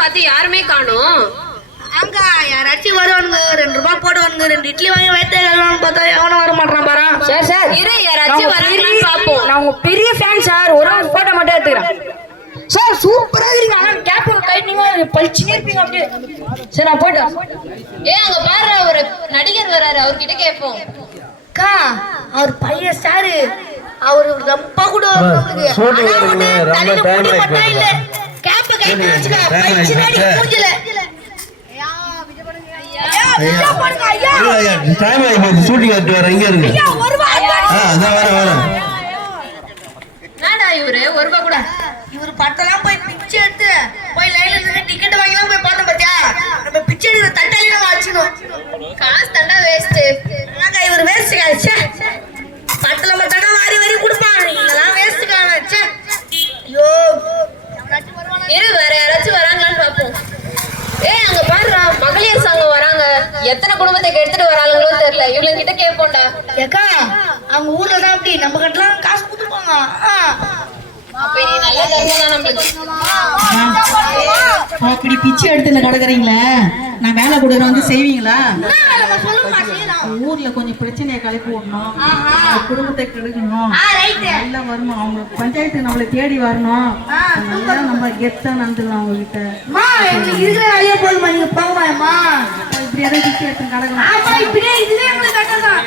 பார்த்து யாருமே காணோம். அங்க யாராச்சும் வருவானுங்க, 2 ரூபாய் போடுவானுங்க, 2 இட்லி வாங்கி வயிற்று கழுவான்னு பார்த்தா எவனும் வர மாட்டான் பாரு. சார் சார் இரு, யாராச்சும் வராங்களான்னு பாப்போம். நான் உங்க பெரிய ஃபேன் சார். ஒரு போட்டோ மட்டும் எடுத்துக்கிறேன் சார். சூப்பரா இருக்கீங்க. ஆனா கேப் கைட்டிங்க பழிச்சுனே இருப்பீங்க அப்படியே. சரி நான் போயிட்டேன். அங்க பாரு, ஒரு நடிகர் வராரு, அவர்கிட்ட கேட்போம். அக்கா அவர் பையன் ஸ்டாரு, அவரு ரொம்ப கூட இவரு 1 ரூபாய் கூட இவரு பட்டெல்லாம் போய் பிச்சை எடுத்து போய் லைன்ல நின்று டிக்கெட் வாங்கிலாம் போய் பார்த்தோம் பாத்தியா. நம்ம பிச்சை எடுக்கிற தட்டாளி நம்ம வச்சுக்கணும். காசு தண்டா வேஸ்ட். இவர் வேஸ்ட் காய்ச்சே. பட்டல மட்டும் வாரி வாரி கொடுப்பான். இதெல்லாம் வேஸ்ட் காய்ச்சே. ஐயோ, இரு, வேற யாராச்சும் வராங்களான்னு பாப்போம். அங்க பாருடா, மகளிர் சங்கம் வராங்க. எத்தனை குடும்பத்தை எடுத்துட்டு வராங்களோ தெரியல. இவங்க கிட்ட கேட்போம்டா. ஏக்கா அவங்க ஊர்ல தான் அப்படி நம்ம கட்டலாம் காசு கொடுப்பாங்க. அப்ப நீ நல்ல தர்மம் தான் நம்மளுக்கு. அப்படி பிச்சை எடுத்துல கிடக்குறீங்களா? நான் வேலை கொடுக்குற வந்து செய்வீங்களா? ஊர்ல கொஞ்சம் பிரச்சனையை கிளப்பி விடணும், குடும்பத்தை கெடுக்கணும், நல்லா வரணும், அவங்க பஞ்சாயத்து நம்மளை தேடி வரணும், நல்லா நம்ம கெத்தா நடந்துக்கலாம். அவங்க கிட்ட இருக்கிற வேலையே போதுமா, நீங்க போங்கம்மா. இப்படி எதாவது பிச்சை எடுத்து கிடக்கணும். ஆமா, இப்படியே இதுவே உங்களுக்கு கட்டதான்.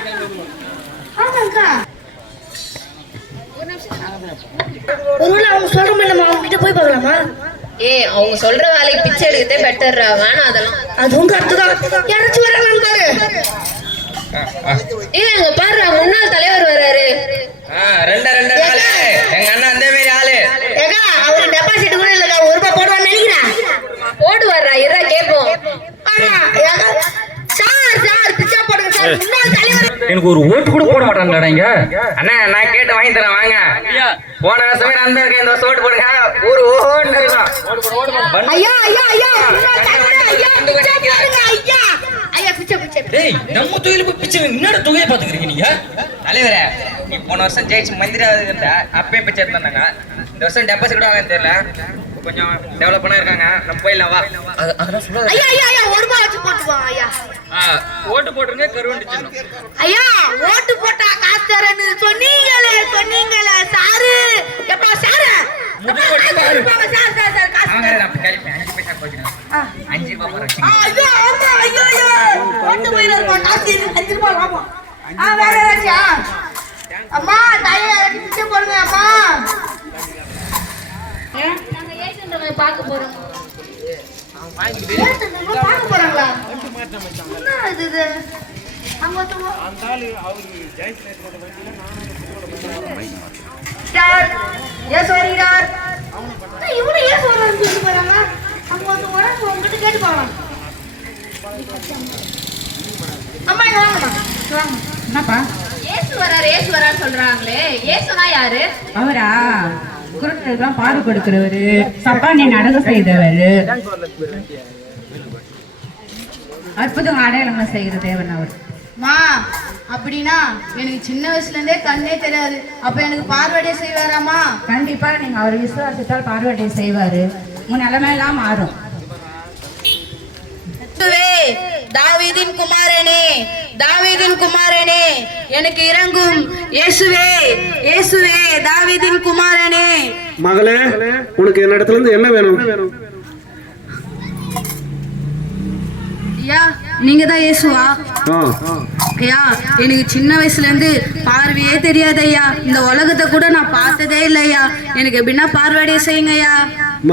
ஆமாக்கா, ஒருவேளை அவங்க சொல்ற மாதிரி நம்ம அவங்க கிட்ட போய் பார்க்கலாமா? அவங்க சொல்ற வேலைக்கு பிச்சை எடுக்கதே பெட்டர்ரா. வேணாம் அதெல்லாம். அதுவும் கரெக்ட் தான். யாராச்சும் வராங்கன்னு பாரு. அங்க பாரு, முன்னாள் தலைவர் வராரு. ரெண்டு நாளு எங்க அண்ணா அந்த மாதிரி ஆளு. ஏகா அவரு டெபாசிட் கூட இல்லக்கா, 1 ரூபாய் போடுவான்னு நினைக்கிறேன். போடுவாரா? இருடா கேட்போம். சார் பிச்சை போடுங்க சார். முன்னாள் தலைவர் எனக்கு ஒரு ஓட்டு கூட போட மாட்டாங்களாடா இங்க. அண்ணா நான் கேட்டு வாங்கி தரேன் வாங்க. போன வருஷமே அந்த இருக்கேன், இந்த வருஷம் ஓட்டு போடுங்க. ஒரு ஓட்டு ஐயா ஐயா ஐயா முன்னாள் தலைவர் ஐயா பிச்சை போடுங்க ஐயா. ஐயா பிச்சை பிச்சை. டேய் நம்ம தொழில போய் பிச்சை என்னடா தொகையை பாத்துக்கிறீங்க நீங்க? தலைவரே நீ போன வருஷம் ஜெயிச்சு மந்திரி ஆகுதுன்ற அப்பே பிச்சை எடுத்தாங்க. இந்த வருஷம் டெபாசிட் கூட வாங்க தெரியல. கொஞ்சம் டெவலப் பண்ணா இருக்காங்க. நம்ம போயிடலாம் வா. அதெல்லாம் சொல்ல ஐயா ஐயா ஐயா 1 ரூபாய் வச்சு போட்டுவாங்க ஐயா. ஓட்டு போட்டுருங்க கருவண்டிச்சிடணும். ஐயா ஓட்டு போட்டா காசு தரேன்னு சொன்னீங்களே சாரு. எப்பா சாரு சார் சார் சார் காசு அவங்க நான் கழிப்பேன் 5 பைசா போச்சுனா 5 ரூபாய் போறேன். ஐயோ அம்மா ஐயோ ஐயோ ஓட்டு போயில இருக்க காசு 5 ரூபாய் வாமா. வேற ஏதாச்சா அம்மா தாயே பிச்சை போடுங்க அம்மா. நாங்க ஏஜென்ட் பார்க்க போறோம். பார்க்க போறாங்களா? என்ன இது? அங்க வந்து சார் எஸ் வரீரார். இவனே ஏன் சொல்றான்னு சொல்லி போறாங்க. அங்க வந்து வரங்க உங்ககிட்ட கேட்டு போலாம். அம்மா இங்க வாங்கம்மா. வாங்க. என்னப்பா? இயேசு வரான்னு சொல்றாங்களே. இயேசுனா யாரு? அவரா? குருடர்களுக்கெல்லாம் பாடு கொடுக்கிறவரு, சப்பானை நடக்க செய்தவரு, அற்புதம் அடையாளங்களை செய்கிற தேவன் அவர். மா அப்படின்னா எனக்கு சின்ன வயசுல இருந்தே கண்ணே தெரியாது. அப்ப எனக்கு பார்வையே செய்வாராமா? கண்டிப்பா நீங்க அவர் விசுவாசத்தால் பார்வையை செய்வாரு. உங்க நிலைமை எல்லாம் மாறும். தாவீதின் குமாரனே, தாவீதின் குமாரனே எனக்கு இறங்கும். இயேசுவே இயேசுவே தாவீதின் குமாரனே. மகளே உனக்கு என்ன இடத்துல இருந்து என்ன வேணும்? ஐயா நீங்க தான் இயேசுவா? ஐயா எனக்கு சின்ன வயசுல இருந்து பார்வையே தெரியாது ஐயா. இந்த உலகத்தை கூட நான் பார்த்ததே இல்லை ஐயா. எனக்கு எப்படின்னா பார்வையே செய்யுங்க ஐயா.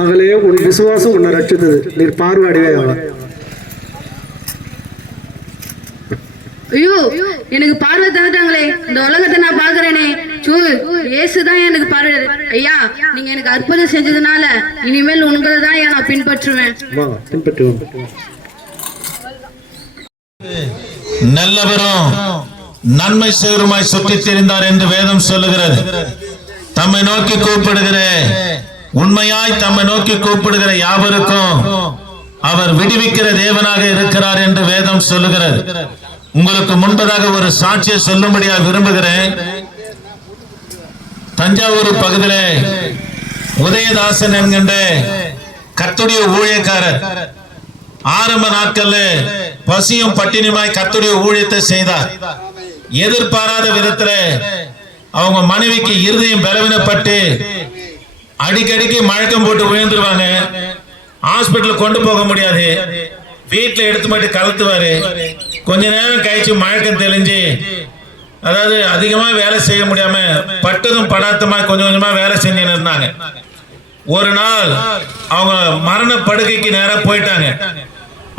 மகளே உன் விசுவாசம் உன்னை ரட்சித்தது. நீ பார்வையடைவே ஆவா. ஐயோ எனக்கு பார்வை தந்துட்டாங்களே. இந்த உலகத்தை நான் பாக்குறேனே. இயேசுதான் எனக்கு பார்வை. ஐயா நீங்க எனக்கு அற்புதம் செஞ்சதுனால இனிமேல் உங்களை தான் ஐயா நான் பின்பற்றுவேன். நல்லவரும் நன்மை செய்வருமாய் சுற்றி திரிந்தார் என்று வேதம் சொல்லுகிறது. தம்மை நோக்கி கூப்பிடுகிற உண்மையாய் தம்மை நோக்கி கூப்பிடுகிற யாவருக்கும் அவர் விடுவிக்கிற தேவனாக இருக்கிறார் என்று வேதம் சொல்லுகிறது. உங்களுக்கு முன்பதாக ஒரு சாட்சியை சொல்லும்படியாக விரும்புகிறேன். தஞ்சாவூர் பகுதியிலே உதயதாசன் என்கின்ற கர்த்தருடைய ஊழியக்காரர் ஆரம்ப நாட்கள்ல பசியும் பட்டினியுமாய் கர்த்தருடைய ஊழியத்தை செய்தார். எதிர்பாராத விதத்துல அவங்க மனைவிக்கு இருதயம் பலவீனப்பட்டு அடிக்கடிக்கு மயக்கம் போட்டு விழுந்துருவாங்க. ஹாஸ்பிட்டல் கொண்டு போக முடியாது, வீட்டுல எடுத்து மட்டும் கலத்துவாரு. கொஞ்ச நேரம் கழிச்சு மயக்கம் தெளிஞ்சு, அதாவது அதிகமா வேலை செய்ய முடியாம பட்டதும் படாத்தமா கொஞ்சம் கொஞ்சமா வேலை செஞ்சுன்னு இருந்தாங்க. ஒரு நாள் அவங்க மரண படுக்கைக்கு நேரம் போயிட்டாங்க.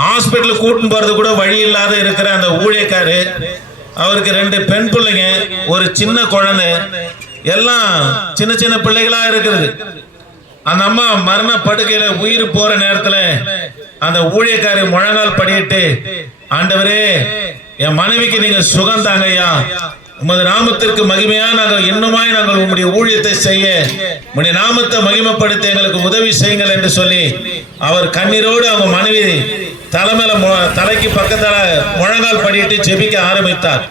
ஹாஸ்பிட்டல் கூட்டின்னு போறது கூட வழி இல்லாத இருக்கிற அந்த ஊழியக்காரு, அவருக்கு 2 பெண் பிள்ளைங்க, ஒரு சின்ன குழந்தை, எல்லாம் சின்ன சின்ன பிள்ளைகளா இருக்குது. அந்த அம்மா மரண படுக்கையில உயிர் போற நேரத்துல அந்த ஊழியக்காரி முழங்கால் படியிட்டு, ஆண்டவரே என் மனைவிக்கு நீங்க சுகம் தாங்க ஐயா, உமது நாமத்திற்கு மகிமையா நாங்கள் இன்னுமாய் நாங்கள் உங்களுடைய ஊழியத்தை செய்ய உங்களுடைய நாமத்தை மகிமைப்படுத்த எங்களுக்கு உதவி செய்யுங்கள் என்று சொல்லி அவர் கண்ணீரோடு அவங்க மனைவி தலைக்கு பக்கத்துல முழங்கால் படிட்டு ஜெபிக்க ஆரம்பித்தார்.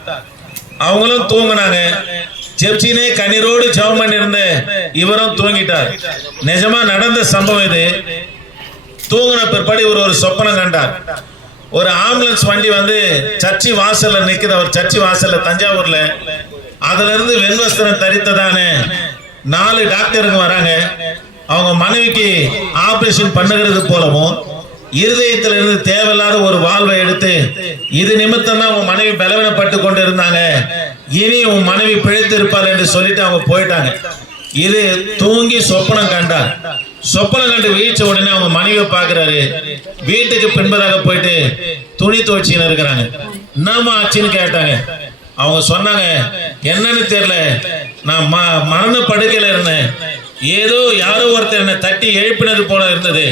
அவங்களும் தூங்கினாங்க. ஜெப்சினே கண்ணீரோடு ஜெபம் பண்ணிருந்த இவரும் தூங்கிட்டார். நிஜமா நடந்த சம்பவம் இது. தூங்கின பிற்பாடு இவர் ஒரு சொப்பனம் கண்டார். ஒரு ஆம்புலன்ஸ் வண்டி வந்து சர்ச்சி வாசல்ல நிக்குது. அவர் சர்ச்சி வாசல்ல தஞ்சாவூர்ல. அதுல இருந்து வெண்வஸ்திரம் தரித்ததான 4 டாக்டருங்க வராங்க. அவங்க மனைவிக்கு ஆபரேஷன் பண்ணுகிறது போலவும் இருதயத்துல இருந்து தேவையில்லாத ஒரு வால்வை எடுத்து, இது நிமித்தம் தான் உன் மனைவி பலவீனப்பட்டு கொண்டு இருந்தாங்க, இனி உன் மனைவி பிழைத்து இருப்பாள் என்று சொல்லிட்டு அவங்க போயிட்டாங்க. இது தூங்கி சொப்பனம் கண்டார். சொப்பனம் கண்டு வீழ்ச்ச உடனே அவங்க மனைவியை பாக்குறாரு. வீட்டுக்கு பின்பதாக போயிட்டு துணி துவைச்சின்னு இருக்கிறாங்க. என்னமா ஆச்சுன்னு கேட்டாங்க. அவங்க சொன்னாங்க, என்னன்னு தெரியல, நான் மரண படுக்கையில இருந்தேன், ஏதோ யாரோ ஒருத்தர் என்னை தட்டி எழுப்பினது போல இருந்தது.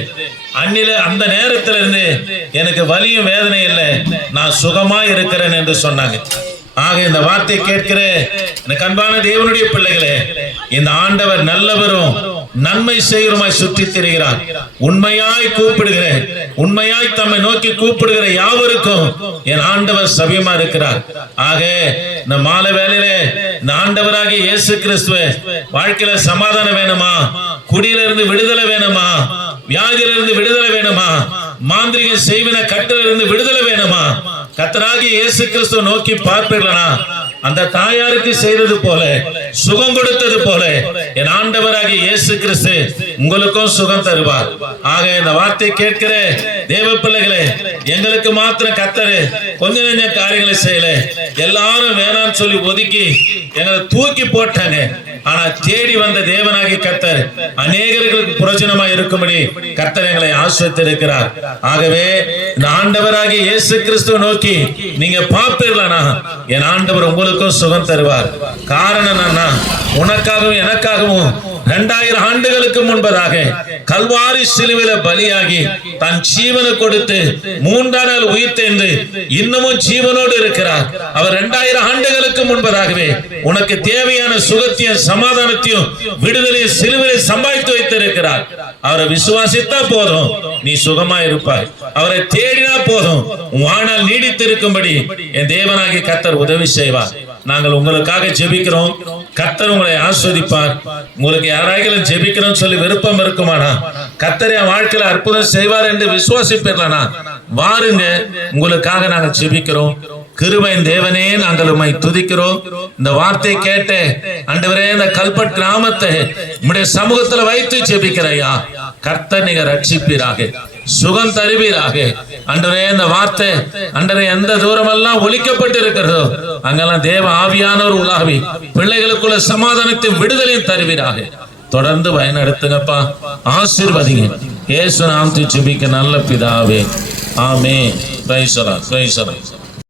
அந்த நேரத்துல இருந்து எனக்கு வலியும் வேதனை இல்லை, நான் சுகமா இருக்கிறேன் என்று சொன்னாங்க. ஆக இந்த வார்த்தை கேட்கிற எனக்கு அன்பான தேவனுடைய பிள்ளைகளே, இந்த ஆண்டவர் நல்லவரும் நன்மை செய்கிறமாய் சுற்றி திரிகிறார். உண்மையாய் கூப்பிடுகிறேன், உண்மையாய் தம்மை நோக்கி கூப்பிடுகிற யாவருக்கும் என் ஆண்டவர் சபியமா இருக்கிறார். ஆக இந்த மாலை வேளையில இந்த ஆண்டவராகிய இயேசு கிறிஸ்துவ வாழ்க்கையில சமாதானம் வேணுமா, குடியில இருந்து விடுதலை வேணுமா, வியாதியில இருந்து விடுதலை வேணுமா, மாந்திரிக செய்வின கட்டில இருந்து விடுதலை வேணுமா, கர்த்தராகிய இயேசு கிறிஸ்துவை நோக்கி பார்ப்பீர்களா, அந்த தாயாருக்கு செய்தது போல, சுகம் கொடுத்தது போல என் ஆண்டவராகிய இயேசு கிறிஸ்து உங்களுக்கும் சுகம் தருவார். ஆக இந்த வார்த்தை கேட்கிற தேவ பிள்ளைகளே, எங்களுக்கு மாத்திரம் கர்த்தர் கொஞ்ச நெஞ்ச காரியங்களை செய்யல, எல்லாரும் வேணாம்னு சொல்லி ஒதுக்கி எங்களை தூக்கி போட்டாங்க. ஆனா தேடி வந்த தேவனாகி கர்த்தர் அநேகர்களுக்கு பிரயோஜனமா இருக்கும்படி கர்த்தர் எங்களை ஆசீர்வதித்திருக்கிறார். ஆகவே இந்த ஆண்டவராகிய இயேசு கிறிஸ்துவை நோக்கி நீங்க பார்ப்பீர்களா, என் ஆண்டவர் உங்களுக்கும் சுகம் தருவார். காரணம் என்ன, உனக்காகவும் எனக்காகவும் 2000 ஆண்டுகளுக்கு முன்பதாக கல்வாரி சிலுவையில பலியாகி தன் ஜீவனை கொடுத்து 3ஆம் நாள் உயிர்த்தெழுந்து இன்னமும் ஜீவனோடு இருக்கிறார். அவர் 2000 ஆண்டுகளுக்கு முன்பதாகவே உனக்கு தேவையான சுகத்தையும் சமாதானத்தையும் விடுதலையும் சிலுவையை சம்பாதித்து வைத்திருக்கிறார். அவரை விசுவாசித்தா போதும், நீ சுகமா இருப்பாய். அவரை தேடினா போதும், உன் வாழ்நாள் நீடித்திருக்கும்படி என் தேவனாகிய கர்த்தர் உதவி செய்வார். நாங்கள் உங்களுக்காக ஜெபிக்கிறோம். கர்த்தர் உங்களை ஆஸ்வதிப்பார். உங்களுக்கு யாராயிலும் ஜெபிக்கணும்னு சொல்லி விருப்பம் இருக்குமானா, கர்த்தர் என் வாழ்க்கையில அற்புதம் செய்வார் என்று விசுவாசிப்பீர்களா, வாருங்க, உங்களுக்காக நாங்கள் ஜெபிக்கிறோம். கிருபையின் தேவனே, நாங்கள் உம்மை துதிக்கிறோம். இந்த வார்த்தை கேட்ட ஆண்டவரே, இந்த கல்பட் கிராமத்தை உம்முடைய சமூகத்துல வைத்து ஜெபிக்கிறையா, கர்த்தர் நீங்க ரட்சிப்பீராக, சுகம் தருவீராக. ஆண்டவரே, இந்த வார்த்தை ஆண்டவரே எந்த தூரமெல்லாம் ஒலிக்கப்பட்டு இருக்கிறதோ அங்கெல்லாம் தேவ ஆவியானவர் உலாவி பிள்ளைகளுக்குள்ள சமாதானத்தையும் விடுதலையும் தருவீராக. தொடர்ந்து பயனெடுத்துங்கப்பா, ஆசீர்வதிங்க. இயேசு நாமத்தில் ஜெபிக்க நல்ல பிதாவே, ஆமென். Praise the Lord.